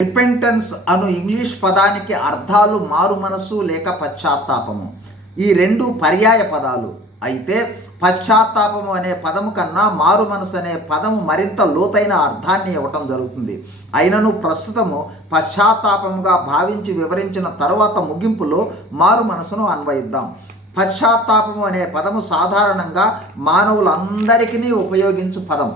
Repentance అను English పదానికి అర్థాలు మారు మనసు లేక పశ్చాత్తాపము. ఈ రెండు పర్యాయ పదాలు. అయితే పశ్చాత్తాపము అనే పదము కన్నా మారు మనసు అనే పదము మరింత లోతైన అర్థాన్ని ఇవ్వటం జరుగుతుంది. అయినను ప్రస్తుతము పశ్చాత్తాపముగా భావించి వివరించిన తరువాత ముగింపులో మారు మనసును అన్వయిద్దాం. పశ్చాత్తాపము అనే పదము సాధారణంగా మానవులందరికీ ఉపయోగించు పదం.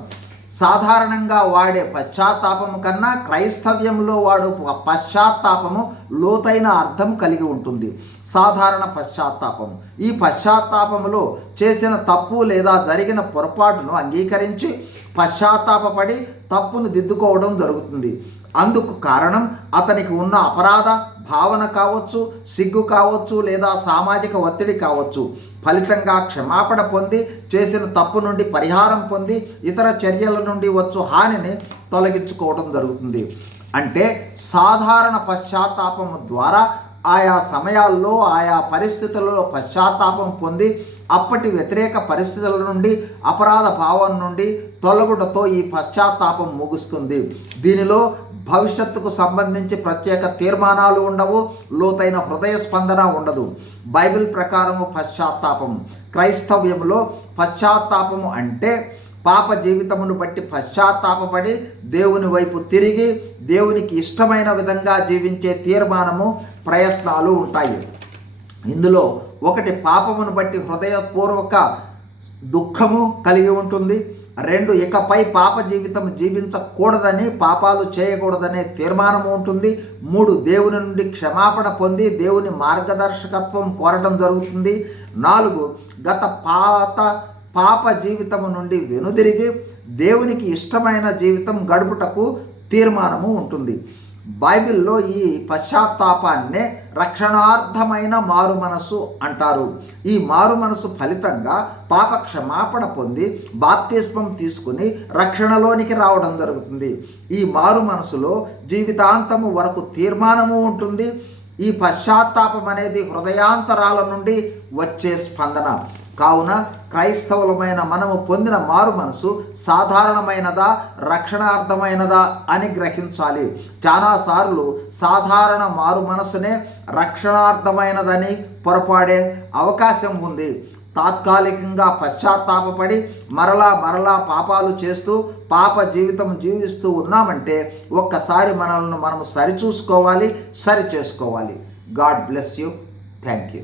సాధారణంగా వాడే పశ్చాత్తాపము కన్నా క్రైస్తవ్యంలో వాడు పశ్చాత్తాపము లోతైన అర్థం కలిగి ఉంటుంది. సాధారణ పశ్చాత్తాపము. ఈ పశ్చాత్తాపములో చేసిన తప్పు లేదా జరిగిన పొరపాటును అంగీకరించి పశ్చాత్తాపపడి తప్పును దిద్దుకోవడం జరుగుతుంది. అందుకు కారణం అతనికి ఉన్న అపరాధ భావన కావచ్చు, సిగ్గు కావచ్చు, లేదా సామాజిక ఒత్తిడి కావచ్చు. ఫలితంగా క్షమాపణ పొంది చేసిన తప్పు నుండి పరిహారం పొంది ఇతర చర్యల నుండి వచ్చు హానిని తొలగించుకోవడం జరుగుతుంది. అంటే సాధారణ పశ్చాత్తాపము ద్వారా ఆయా సమయాల్లో ఆయా పరిస్థితులలో పశ్చాత్తాపం పొంది అప్పటి వ్యతిరేక పరిస్థితుల నుండి అపరాధ భావం నుండి తొలగుటతో ఈ పశ్చాత్తాపం ముగుస్తుంది. దీనిలో భవిష్యత్తుకు సంబంధించి ప్రత్యేక తీర్మానాలు ఉండవు, లోతైన హృదయ స్పందన ఉండదు. బైబిల్ ప్రకారము పశ్చాత్తాపము. క్రైస్తవ్యంలో పశ్చాత్తాపము అంటే పాప జీవితమును బట్టి పశ్చాత్తాపపడి దేవుని వైపు తిరిగి దేవునికి ఇష్టమైన విధంగా జీవించే తీర్మానము, ప్రయత్నాలు ఉంటాయి. ఇందులో ఒకటి పాపమును బట్టి హృదయపూర్వక దుఃఖము కలిగి ఉంటుంది. 2 ఇకపై పాప జీవితం జీవించకూడదని, పాపాలు చేయకూడదనే తీర్మానము ఉంటుంది. 3 దేవుని నుండి క్షమాపణ పొంది దేవుని మార్గదర్శకత్వం కోరడం జరుగుతుంది. 4 గత పాప జీవితము నుండి వెనుదిరిగి దేవునికి ఇష్టమైన జీవితం గడుపుటకు తీర్మానము ఉంటుంది. బైబిల్లో ఈ పశ్చాత్తాపాన్నే రక్షణార్థమైన మారు మనసు అంటారు. ఈ మారు మనసు ఫలితంగా పాప క్షమాపణ పొంది బాప్తిస్మం తీసుకుని రక్షణలోనికి రావడం జరుగుతుంది. ఈ మారు మనసులో జీవితాంతము వరకు తీర్మానము ఉంటుంది. ఈ పశ్చాత్తాపం అనేది హృదయాంతరాల నుండి వచ్చే స్పందన. కావున క్రైస్తవులమైన మనము పొందిన మారు మనసు సాధారణమైనదా, రక్షణార్థమైనదా అని గ్రహించాలి. చాలాసార్లు సాధారణ మారు మనసునే రక్షణార్థమైనదని పొరపాడే అవకాశం ఉంది. తాత్కాలికంగా పశ్చాత్తాపపడి మరలా పాపాలు చేస్తూ పాప జీవితం జీవిస్తూ ఉన్నామంటే ఒక్కసారి మనల్ని మనం సరిచూసుకోవాలి, సరి చేసుకోవాలి. God bless you. Thank you.